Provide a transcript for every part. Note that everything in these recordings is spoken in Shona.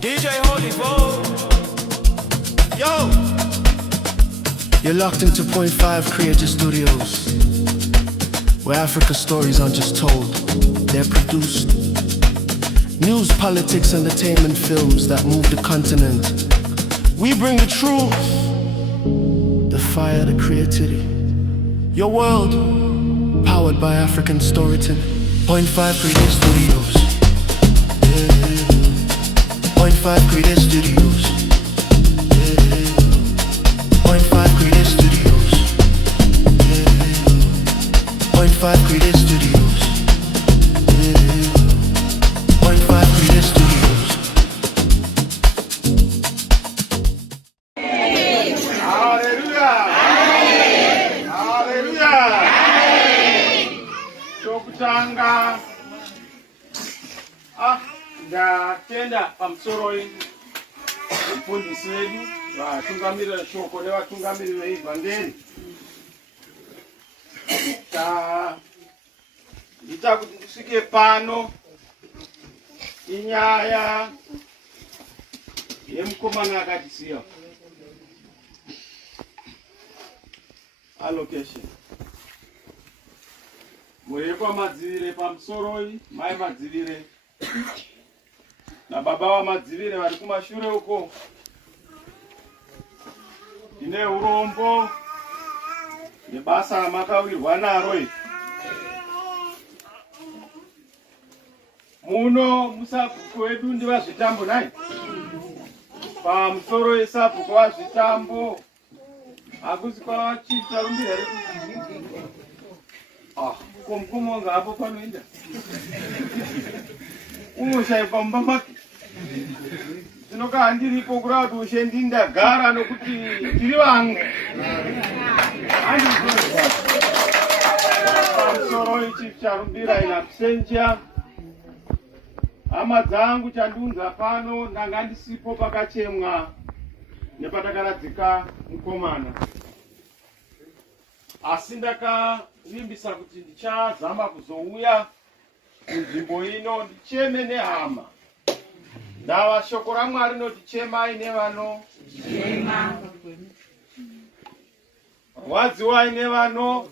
DJ Holy Vogue. Yo. You're locked into Point 5 Creative Studios, where Africa's stories aren't just told, they're produced. News, politics, entertainment films that move the continent. We bring the truth, the fire, the creativity. Your world, powered by African storytelling. Point 5 Creative Studios. Point 5 Creative Studios. Point 5 Creative Studios. Point 5 Creative Studios. Point 5 Creative Studios. Hallelujah! Hallelujah! Chokutanga ndatenda pamusoro mufundisi wedu vatungamirira shoko nevatungamiriri veivhangeri. Ita kuti ndisvike pano inyaya yemukomana akatisiya. Allocation. Murekwa madzivire pamusoro mai madzivire nababa vamadzivire vari kumashure uko. Ine urombo nebasa ramakawirwa naro iri. Muno musabhuku wedu ndivazvitambo nai. Pamusoro esabhuku wazvitambo akusi kwachiita rumbira here. Komukomonga hapo panoenda. Unoshaikwa mumba make. Zvinoka handiripo kurava kuti ushe ndindagara nokuti tiri vamwe. Pamusoro ichi charumbira ina kusenja. Hama dzangu chandiunza pano ndanga ndisipo pakachemwa nepatakaradzika mukomana. Asi ndakalimbisa kuti ndichazama kuzouya kunzvimbo ino ndicheme nehama. Ndava shoko raMwari rinoti chemai nevano rwadziwai nevano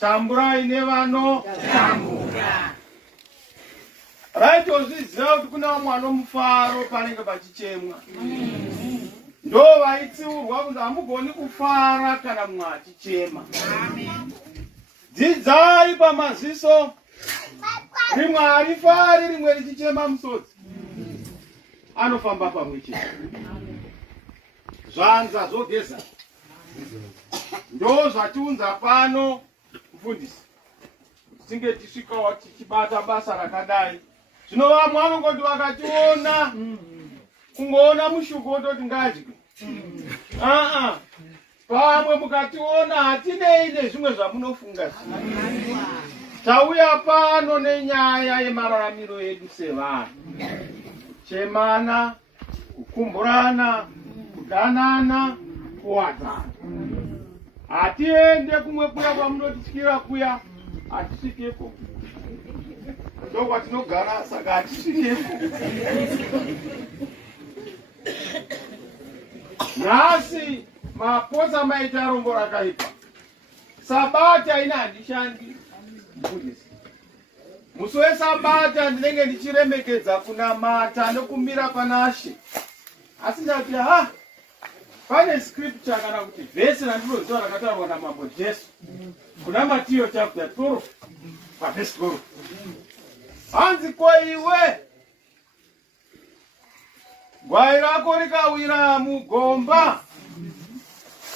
tamburai nevano tambura. Raitozviziva kuti kuna mwana mufaro panenge pachichemwa. Ndo vaitsiurwa kuti hamugoni kufara kana mumwe achichema. Dzidzai pamaziso, rimwe harifari rimwe richichema musodzi. Anofamba pamwe chete. Zvanza zogeza. Ndo zvatiunza pano mufundisi. Tinge tisvikawo tichibata basa rakadai. Zvino vamwe vanongoti vakationa kungoona mushuku wototi ngadye. Pamwe mukationa hatinei nezvimwe zvamunofunga. Tauya pano nenyaya yemararamiro edu sevanhu. Chemana, kukumburana, kudanana, kuwadzana. Hatiende kumwe kuya kwamunotityira kuya, hatisvikepo. Ndo kwatinogara saka hatisvikepo. Nhasi mapotsa maita rombo rakaipa. Sabata ina handishandi. Musi weSabata ndinenge ndichiremekedza kunamata nokumira pana She. Asi ndati pane scripture kana kuti vhesi randinoziva rakataurwa naMambo Jesu kuna Matiyo chapter 12 pavhesi 12. Hanzi koiwe gwai rako rikawira mugomba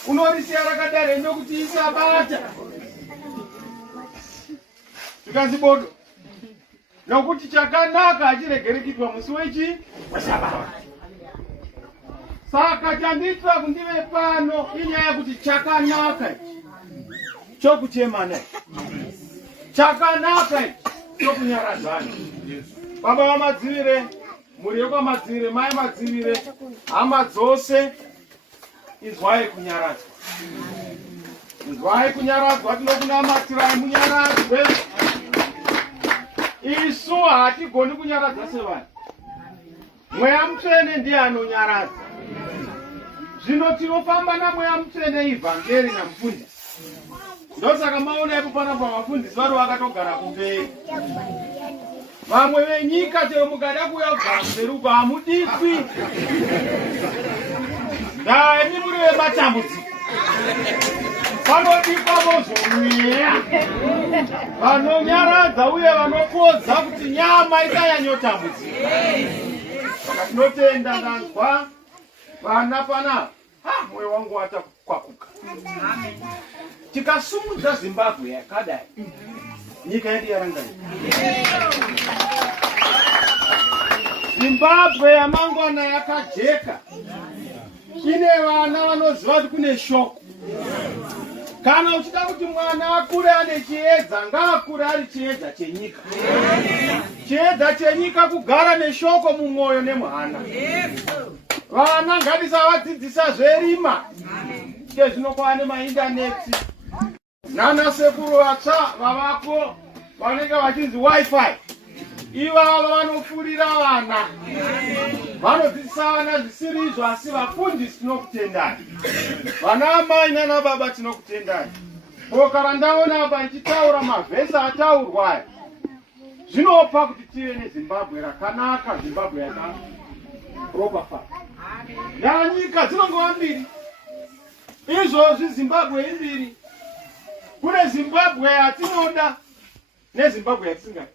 unorisiya rakadare nokuti iSabata. Zvikanzi bodo nokuti chakanaka hachiregeri kuitwa musi weSabata. Saka chandiitira kundive pano inyaya kuti chakanaka chokuchemana, chakanaka chokunyaradzana. Baba vamadzivire, mhuri yekwamadzivire, mai madzivire, hama dzose, izwai kunyaradzwa. Izwai kunyaradzwa, tinokunamatirai munyaradzwe. Isu hatigoni kunyaradza sevanhu. Mweya Mutsvene ndiye anonyaradza. Zvino tinofamba naMweya Mutsvene ivhangeri namufundisi. Ndosaka maona ipo panapa vafundisi vari vakatogara kumberi. Vamwe venyika chero mukada kuuya kugara kumberi uko hamudikwi. Ndani muri vematambudziko. Vanodikwa vozomweya. Vanonyaradza uye vanopodza kuti nyama isanyanyotambudzika. Saka tinotenda ndanzwa vana panapa. Mwoyo wangu watakwakuka. Tikasumudza Zimbabwe yakadai, nyika yedu yarangana. Zimbabwe yamangwana yakajeka. Ine vana vanoziva kuti kune shoko. Kana uchida kuti mwana akure ane chiedza, ngaakure ari chiedza chenyika. Chiedza chenyika kugara neshoko mumwoyo nemuhana. Vana ngatisavadzidzisa zverima. Zvinokuva nemaindaneti. Nana sekuru vatsva vavako vanenge vachinzi wifi. Ivava vanofurira vana. Vanodzidzisa vana zvisiri izvo asi vafundisi tinokutendai. Vana amai nana baba tinokutendai. Boka randaona apa ndichitaura mavhesi ataurwayo. Zvinopa kuti tive neZimbabwe rakanaka, Zimbabwe yakaropafara. Nyika dzinongova mbiri. Izvozvi Zimbabwe imbiri. Kune Zimbabwe yatinoda neZimbabwe yatisingadi.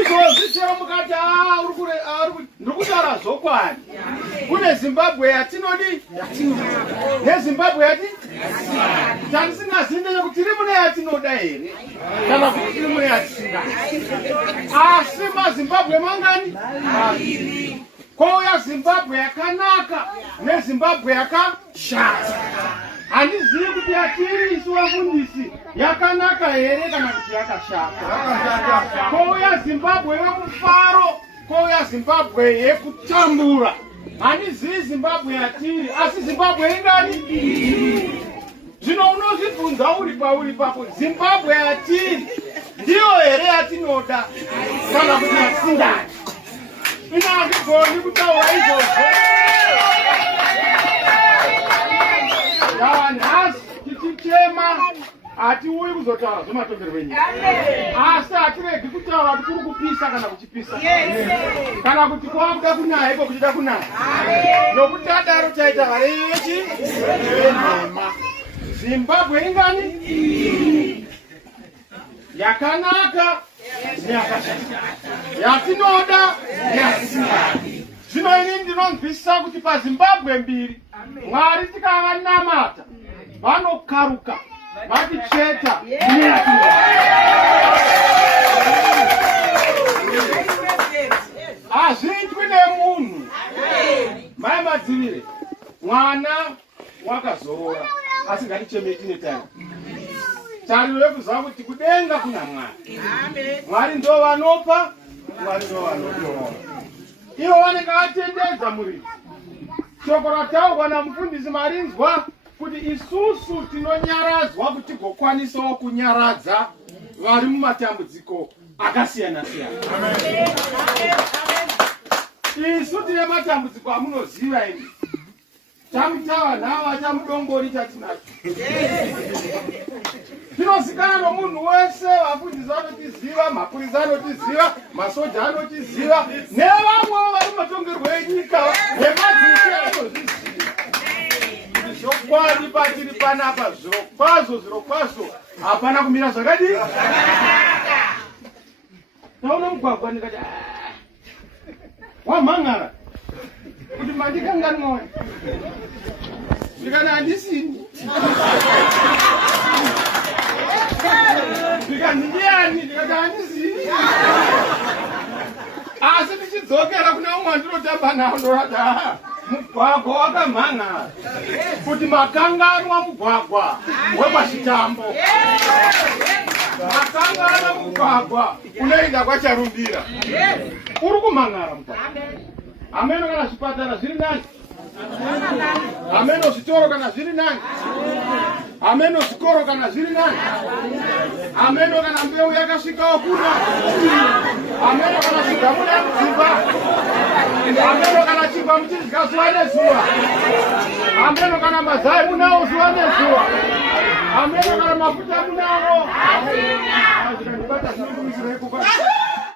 Izvozvi chero mukati ndiri kutaura zvokwadi. Kune Zimbabwe yatinodi neZimbabwe yati tatisingazivi ndechekuti tiri mune yatinoda here kana kuti tiri mune yatisingadi. Asi maZimbabwe mangani? Kouya Zimbabwe yakanaka neZimbabwe yakashata. Handizivi kuti yatiri isu vafundisi yakanaka here kana kuti yakashata. Kouya Zimbabwe yomufaro, kouya Zimbabwe yekutambura. Handizivi Zimbabwe yatiri, asi Zimbabwe ingani? Zvino unozvibvunza uri pauri papo, Zimbabwe yatiri ndiyo here yatinoda kana kuti yatisingadi? Ina handigoni kutaura izvozvo. Nhasi tichichema hatiuyi kuzotaura zvematongerwo enyika. Asi hatiregi kutaura kuti kuri kupisa kana kuchipisa. Kana kuti kwakuda kunaya iko kuchida kunaya. Nokuti adaro taita mari yenhema. Zimbabwe ingani? Yakanaka neyakashata. Yatinoda neyatisingadi. Zvino ini ndinonzwisisa kuti paZimbabwe mbiri Mwari tikavanamata vanokaruka vaticheta neyatinoda. Hazviitwi nemunhu. Mai madzivire mwana wakazorora asingatichemeti netaimo. Tariro yekuziva kuti kudenga kuna Mwari. Mwari ndo vanopa, Mwari ndo vanotora. Ivo vanenge vatendedza murimi. Shoko rataurwa namufundisi Marinzwa kuti isusu tinonyaradzwa kuti tigokwanisawo kunyaradza vari mumatambudziko akasiyana siyana. Isu tine matambudziko amunoziva ini. Chamutawa nhava chamudongori chatinacho. Tinozikanwa nomunhu wese, vafundisi vanotiziva, mapurisa anotiziva, masoja anotiziva, nevamwe vari mumatongerwo enyika nemadzisi anozviziva. Zvokwadi patiri panapa, zvirokwazvo hapana kumira zvakadii. Taona mugwagwa ndikati wamhangara kuti mandikanganwa ndikati handisini. Ndikati ndiani, ndikati handisini. Asi tichidzokera kune umwe ndinotamba nawo ndorati mugwagwa wakamhangara kuti makanganwa mugwagwa wepachitambo. Makanganwa mugwagwa unoenda kwacharumbira. Uri kumhangara mugwagwa. Ameno kana zvipatara zviri nani? Ameno zvitoro kana zviri nani? Ameno zvikoro kana zviri nani. Ameno kana mbeu yakasvikawo kuna. Ameno kana zvigamuna kudzimba. Ameno kana chingwa muchidya zuva nezuva. Ameno kana mazai munawo zuva nezuva. Ameno kana mafuta munawo. Ameno.